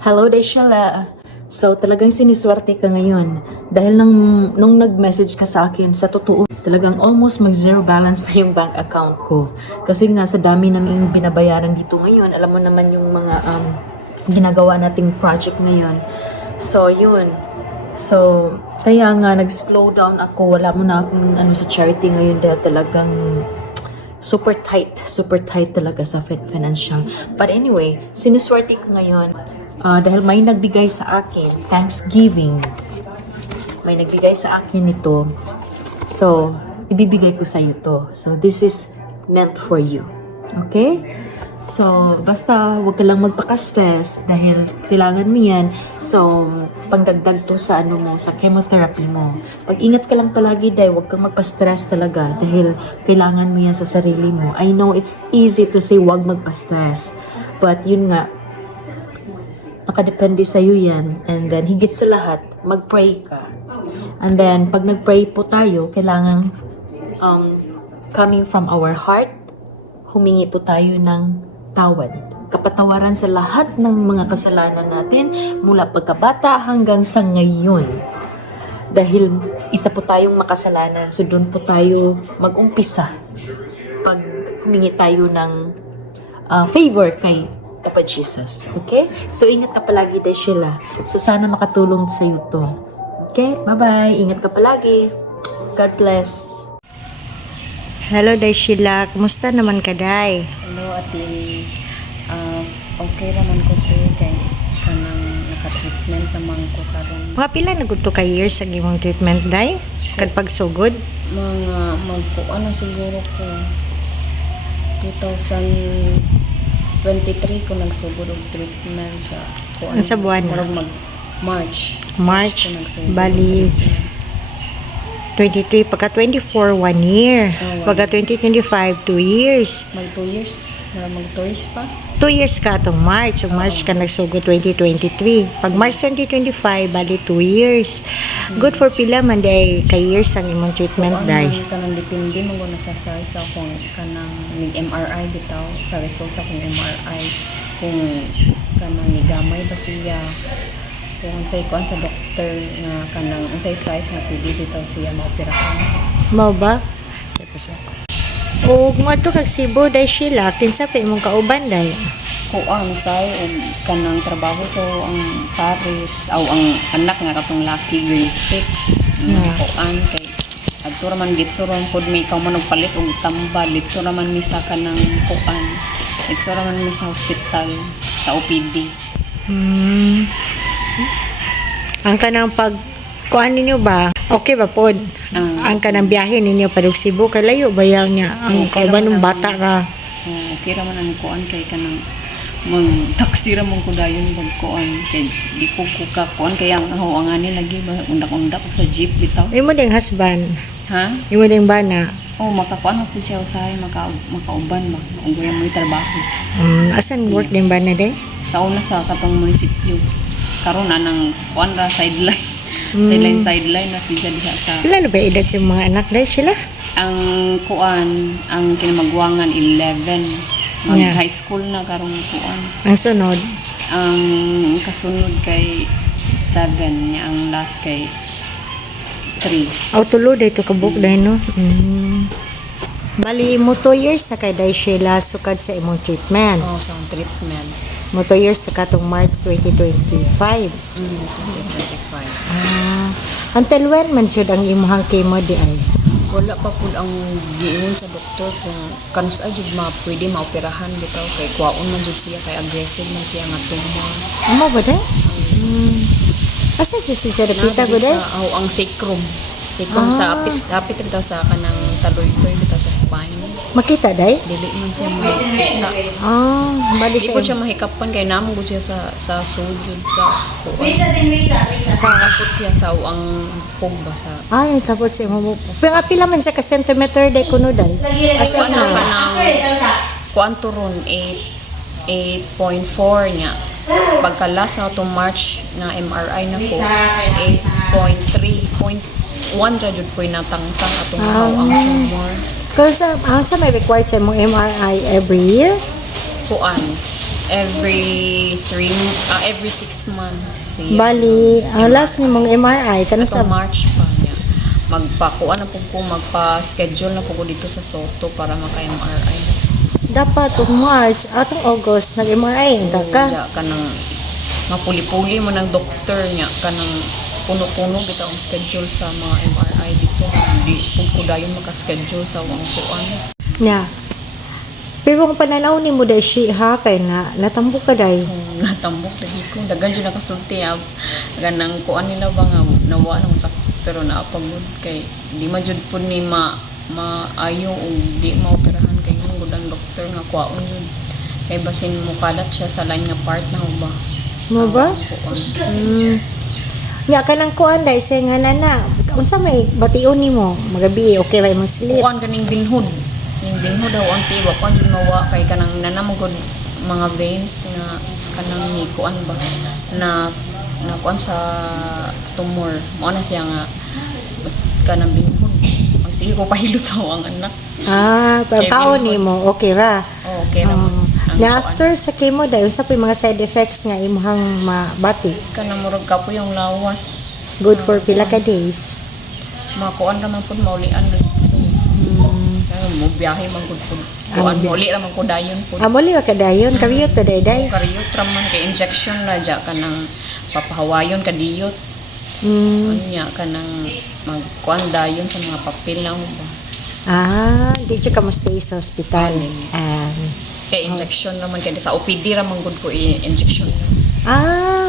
Hello, Daishala. So, talagang siniswerte ka ngayon. Dahil nung nag-message ka sa akin, sa totoo, talagang almost mag-zero balance na yung bank account ko. Kasi nga, sa dami namin binabayaran dito ngayon, alam mo naman yung mga ginagawa nating project ngayon. So, yun. So, kaya nga, nag-slow down ako. Wala mo na akong sa charity ngayon dahil talagang super tight talaga sa financial. But anyway, siniswerte ko ngayon dahil may nagbigay sa akin, Thanksgiving. May nagbigay sa akin ito. So, ibibigay ko sa iyo to. So, this is meant for you. Okay? So, basta huwag ka lang magpaka-stress dahil kailangan mo yan. So, pangdagdag to sa sa chemotherapy mo. Pag-ingat ka lang palagi dahil huwag kang magpa-stress talaga dahil kailangan mo yan sa sarili mo. I know it's easy to say huwag magpa-stress. But yun nga, nakadepende sa'yo yan. And then, higit sa lahat, mag-pray ka. And then, pag nag-pray po tayo, kailangan coming from our heart, humingi po tayo ng tawad. Kapatawaran sa lahat ng mga kasalanan natin mula pagkabata hanggang sa ngayon. Dahil isa po tayong makasalanan, so doon po tayo mag-umpisa pag humingi tayo ng favor kay Papa Jesus. Okay? So ingat ka palagi, Daishala. So sana makatulong sa iyo to. Okay? Bye-bye. Ingat ka palagi. God bless. Hello, Daishala. Kumusta naman ka, Day? Hello, ate. Okay naman ko to kay kanang naka-treatment naman ko karon. Mga pila na gud to ka years ang imong treatment, Day? Sakad pagsugod? Mga magkuan na siguro ko 2023 ko nagsugod og treatment sa kuan. Sa buwan na? Murag March March. ko nagsugod Bali, og treatment. 23, pagka 24, 1 year. Oh, Pagka 2025, 2 years. Mag 2 years. Mag 2 years pa. 2 years ka itong March. Yung March ka nagsugod 2023. Pag March 2025, bali 2 years. Good for pila man, Day, ka years ang imong treatment, Kung Day. ano kanang depende mo na sa size akong kanang ni MRI bitaw sa results akong MRI kung kanang ni gamay ba siya kung unsay kuan sa doktor nga kanang unsay size nga pwede bitaw siya maoperahan. Mao ba? O, mo to kag Cebu, Day, Sheila. Kinsa pa imong kauban, Day? Kuan say og kanang trabaho to ang Paris aw ang anak nga katong laki grade 6 kuan kay adto ra man gitso ron pod may ikaw man og palit og tambal litso ra man mi sa kanang kuan litso ra man mi sa hospital sa OPD. Ang kanang pag kuan ninyo ba? Okay ba pod? Ang kanang biyahe ninyo padung Cebu kalayo bayaw niya ang Okay kauban ng raman bata ra. Okay ra man ang kuan kay kanang mag-taxi ra mong kudayon pag kuan kay di ko ka kuan kay ang hawanganin lagi ba undak-undak sa jeep bitaw. Imo ding husband, Ha? imo ding bana. Oh, makakuan ko siya usahay makauban ba. Ang guya mo trabaho. Asan work din bana day? Sa una sa katong munisipyo. Karon na nang kuan ra sideline. Sideline na siya diha sa Pila na ba edad sa mga anak day sila? ang kuan ang kinamagwangan 11. Mag Yeah. high school na karong kuan. Ang sunod, Ang kasunod kay 7 niya ang last kay 3. tulo day to kabuk day no. Bali mo 2 years sa kay day Sheila sukad sa imong treatment. Oh, sa treatment. Mo 2 years sa katong March 2025. 2025. Until when man jud ang imong chemo di ay? Wala pa pud ang giingon sa doktor kung kanus ay jud pwede maoperahan bitaw kay kuwaon man jud siya kay aggressive man siya nga tumor. Amo ba day? Asa jud siya dapita ko day? Ang sacrum. Sacrum sa apit bitaw sa kanang taloy-toy bitaw sa spine. Makita day? Dili man siya mahikap. Bali Di sa po siya mahikapan kay namo gud siya sa sujud sa kuwan. sa Tapos siya sa ang pog ba sa ay tapos sa imong. Pero pila man sa ka centimeter day kuno day? Asa kuwan na? kanang kuwan to ron 8.4 niya. Pagkalas na to March nga MRI na ko 8.3.1 ra jud ko'y natangtang atong ang tumor. Pero sa may required sa imong MRI every year? Kuan every 6 months. Bali, ang last ni mong MRI kanang Sa sa March pa niya. Magpakuan na po ko, magpa-schedule na po ko dito sa Soto para maka-MRI. dapat ug March atong August nag-MRI ta ka. Diya ka nang mapuli-puli mo ng doktor niya ka nang puno-puno bitaw ang schedule sa mga MRI dito. Hindi po dayon maka-schedule sa wang kuan. Na. Pero kung pananaw ni mo dai si ha kay na natambok ka dai. Kung natambok lagi ko dagan jud nakasulti ganang kuan nila ba nga nawa nang sakit pero naapagod kay di man jud pud ni maayo o di maoperahan kay ng gudang doktor nga kuwaon jud kay basin mo kalat siya sa line nga part na ba. Mo ba? Kuan. Nya kanang kuan dai say nga nana. Unsa may bation nimo? Magabi okay ba imong sleep? Kuan ganing binhod. Ning binhod daw ang tiba kuan jud mawa kay kanang nanamugod mga veins nga kanang ni kuan ba na kuan sa tumor. Mao na siya nga kanang binhod. Ang sige ko pahilot sa ang anak. Ah, pero Kay kaon binhod. nimo okay ra. Oh, okay ra mo. Ang Na kuan. after sa chemo dai unsa pa yung mga side effects nga imong mabati? Kanang murag ka po yung lawas. Good for pila ka days. Makuan ra man pud maulian so mo biyahe man gud pud. Kuan mauli ra man ko dayon pud. Amoli ka dayon kabiyot ta day day. Kariyot ra man kay injection na ja kanang papahawayon kadiyot. Mm. Unya kanang magkuan dayon sa mga papel lang ba. Ah, di siya ka mo stay sa hospital. Kay injection naman kay sa OPD ra man gud ko injection.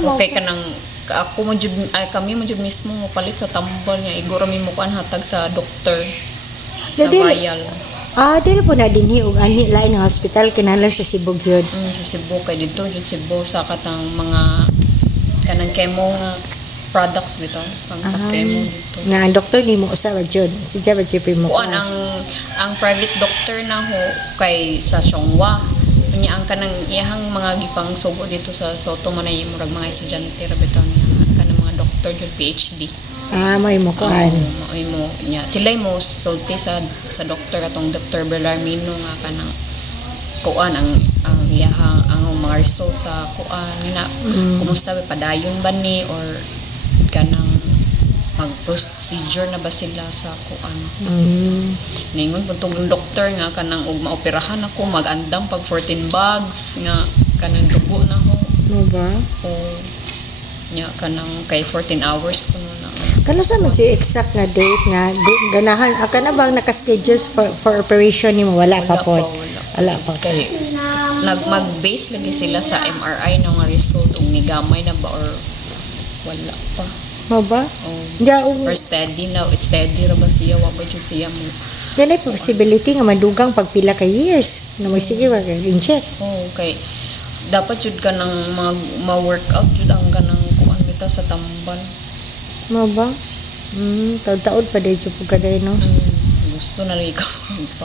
Mo. Okay kanang ako mo jud kami mo jud mismo mo palit sa tambal nga igura mi mo kuan hatag sa doktor sa Dili- vial. Dili po na dinhi og ani lain nga hospital kinahanglan sa Cebu gyud. Sa Cebu kay dito jud Cebu sa katang mga kanang chemo nga products bitaw pang chemo dito. Nga ang doktor nimo usa ra jud. Si Java Jeffrey mo. Kuan ang private doctor na ho kay sa Songwa. Unya ang kanang iyahang mga gipang sugo dito sa Soto man ay murag mga estudyante ra bitaw niya kanang mga doktor jud PhD. May mo kuan. Ay mo niya sila mo sulti sa doktor atong Dr. Belarmino nga kanang kuan ang iyahang ang mga result sa kuan nga kumusta ba padayon ba ni or kanang mag-procedure na ba sila sa kuan. Ningon puntong doktor nga kanang og maoperahan ako mag-andam pag 14 bags nga kanang dugo na ho. Mo ba? O nya kanang kay 14 hours kuno na. Kano sa man siya exact nga date nga ganahan aka na bang naka-schedule for operation nimo wala pa po. Wala pa. Kay mag-base lagi sila sa MRI na nga result ug nigamay na ba or wala pa. Mo ba? Oh. Ja Or steady ra ba siya wa ba jud siya mo. Dili possibility nga madugang pagpila ka years na magsige wa ka inject. Oh, kay dapat jud ka nang ma-workout jud ang kanang kuan bitaw sa tambal. Mo ba? Taud-taud pa day jud ka day no. Gusto na lagi ka.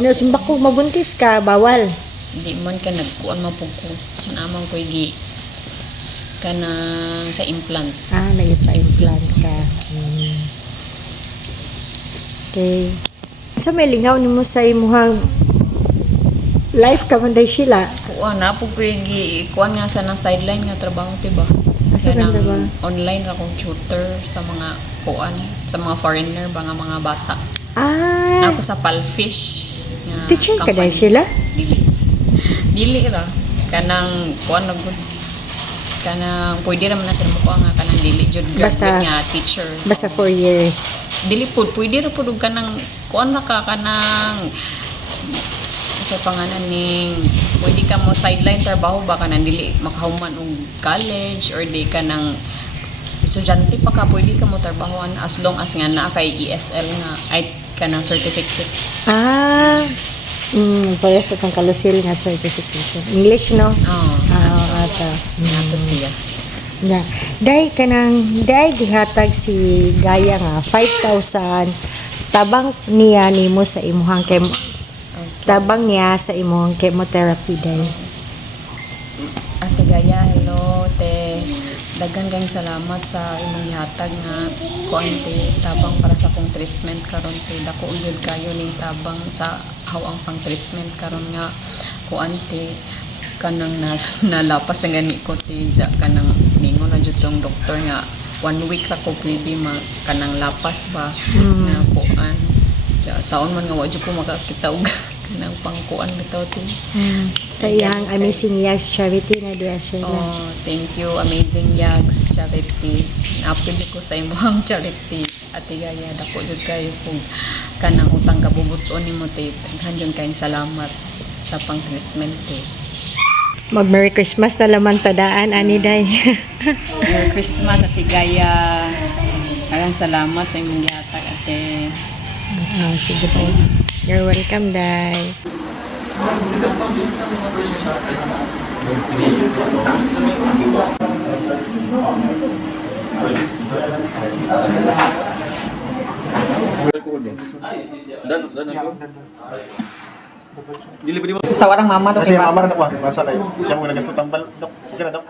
No, simba ko mabuntis ka bawal. Di man ka nagkuan mapugko. Naman ko gi kanang sa implant. Nag-implant ka. Okay. Sa may lingaw nimo sa imuhang life ka man day sila. Kuan na po ko gi kuan nga sa nang sideline nga trabaho tiba. Asa Kanang ganda ba? online ra kong tutor sa mga kuan sa mga foreigner ba nga mga bata. Ako sa Palfish nga Teacher ka day company. sila? Dili ra kanang kuan na gud kanang pwede ra man na sila mo nga kanang dili jud Basta- graduate nga teacher. Basta 4 years. Dili pud pwede ra pud og kanang kuan ra ka kanang sa pangalan ning pwede ka mo sideline trabaho ba kanang dili makahuman og college or di ka nang estudyante pa ka pwede ka mo trabahoan as long as nga naa kay ESL nga ay kanang certificate. Para sa kang kalusil nga certification. English no? Ata. Nato siya. Na, dai gihatag si Gaya nga 5,000 tabang niya nimo sa imuhang tabang niya sa imuhang chemotherapy day. Ate Gaya, hello te. Daghan kayong salamat sa imong gihatag nga kuante tabang para sa akong treatment karon te. Dako gyud kayo ning tabang sa hawang pang treatment karon nga kuante kanang nalapas ang gani ko tiya kanang ningon na jud tong doktor nga 1 week ra ko pwede kanang lapas ba nga kuan. Ya, saon man nga wa jud ko makakita og kanang pangkuan bitaw ti. Sa iyang Amazing Yags Charity na diya siya. Oh, thank you Amazing Yags Charity. Naapil ko sa imong charity. Ate Gaya, dako jud kayo kung kanang utang kabubuton nimo ti. Daghan kayong salamat sa pang-treatment ko. Mag Merry Christmas na laman tadaan ani day. Merry Christmas Ate Gaya. Maraming salamat sa imong gihatag ate. Sige po. You're welcome, day. Dan ako. Dili ba di mo? Sa warang mama do Kasi kay mama basa. na ko masa kay siya mo nagasutang bal. Dok, okay na dok.